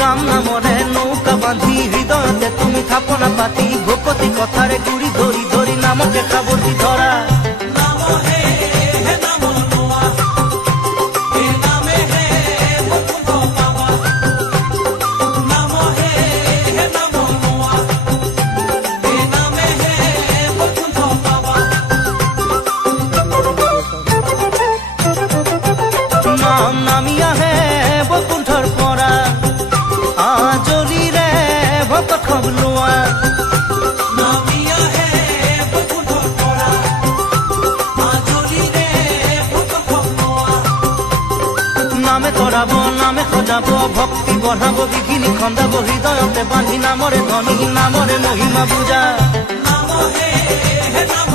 রাম নামরে নৌকা বাঁধি হৃদয়তে তুমি থাপনা পাতি ভূপতি কথারে গুড়ি ধরি ধরি নামকে খাবতি ধরা নাম নামিয়া হে বকুণ্ঠর পরা আজলি রে ভকত খবলোয়া নামিয়া হে বকুণ্ঠর পরা আজলি রে ভকত খবলোয়া নামে তরাব নামে খজাব ভক্তি বঢ়াব বিঘিনি খন্দাব হৃদয়তে বাঁধি নামরে ধনী নামরে মহিমা পূজা নাম হে নাম